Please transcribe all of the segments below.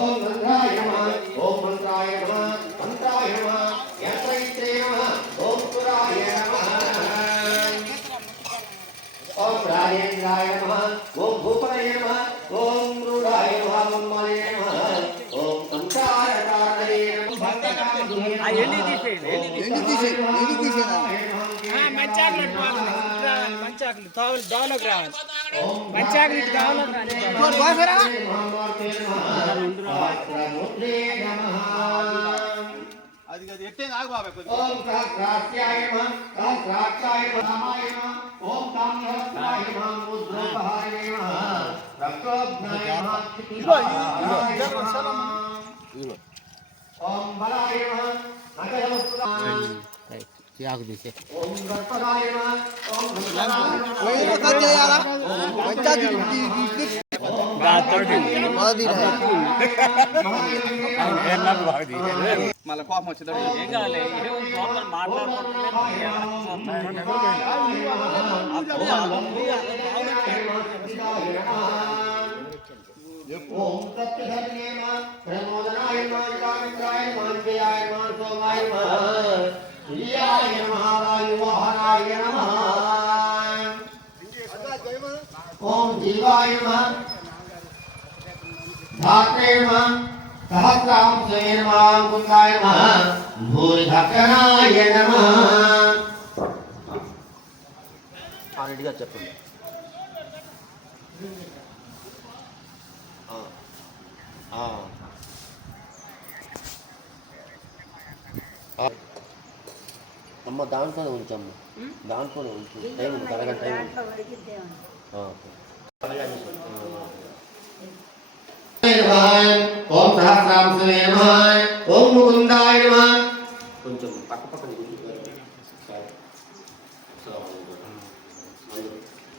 ओम गंगाय नमः ओम मंत्राय नमः मंत्राय नमः यंत्रैत्रे नमः ओम पुराय नमः ओम राजेन्द्राय नमः ओम भूपतये नमः ओम रूढाय नमः ओम मलये नमः ओम संसारकारणे नमः आ एंडी तीसे మంచాకులు మంచాకులు దోవలకు రావాలి మంచాకులు ఇటు దోవలకు రావాలి అది ఎట్టే నాకు బాబాయ్ ఓం సహస్రాక్షాయ నమః సహస్రాక్షాయ నమాయ నమః ఓం కామ్యహస్తాయ నమః ఉద్రూపహాయ నమః రక్తోగ్నాయ నమః ఓం బలాయ నమః నగరముస్తాయ याक दिसे ओम गणपताय नमः ओम कोई रखा दे यार बच्चा की బాది మళ్ళీ కోపం వచ్చింది ఏం కావాలి ఏం కోపం ओम तत्सर्वे नमः प्रमोदनाय नमः कामित्राय नमः जयाय नमः सोमाय नमः श्रीयाय नमः वायुवाहनाय नमः ओम जीवाय नमः धात्रे नमः सहस्रांशे नमः कुंदाय नमः भूरिधकनाय नमः आरेडिगा చెప్పండి అమ్మ దాంట్లోనే ఉంచమ్మ దాంట్లోనే ఉంచు టైం అరగంట టైం ఓం సహస్రాంశే నమః ఓం ముకుందాయ నమః కొంచెం పక్క పక్కన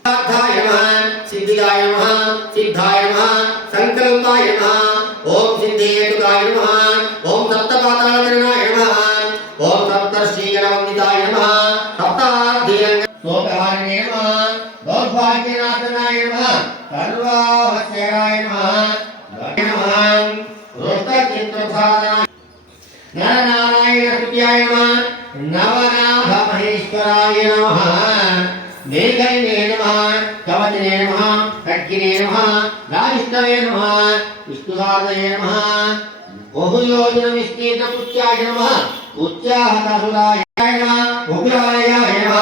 सिद्धाय नमः सिद्धिदाय नमः सिद्धाय नमः संकल्पाय नमः ओम सिद्धेतुकाय नमः ओम सप्तपातालकरणाय नमः ओम सप्तर्षिगणवन्दिताय नमः सप्ताध्ययन सोमहारिणे नमः दौर्भाग्यनाशनाय नमः सर्वावश्यकाय नमः रुद्रचित्रसाधनाय नरनारायणस्तुत्याय नमः नवनाथमहेश्वराय नमः मेघने नमः कवचने नमः खड्गिने नमः राविष्णवे नमः विष्णुदादये नमः बहुयोजनविस्तृतपुच्छाय नमः उच्चाहतसुराय नमः उग्राय नमः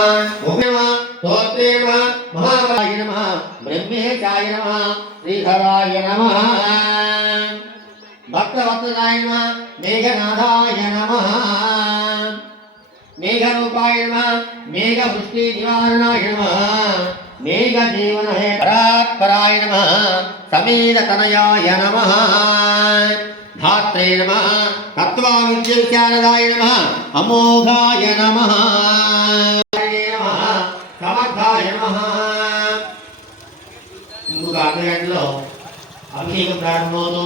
उग्रनमः स्तोत्रे नमः महाबलाय नमः ब्रह्मेशाय नमः श्रीधराय नमः भक्तवत्सलाय नमः मेघनाथाय नमः मेघरूपाय नमः मेघवृष्टि निवारणाय नमः मेघजीवन हे परात्पराय नमः समेततनयाय नमः धात्रे नमः तत्त्वाविद्याविशारदाय नमः अमोघाय नमः समर्थाय नमः ముందుగా అభిషేకంలో అభిషేకం ప్రారంభమవుతుంది.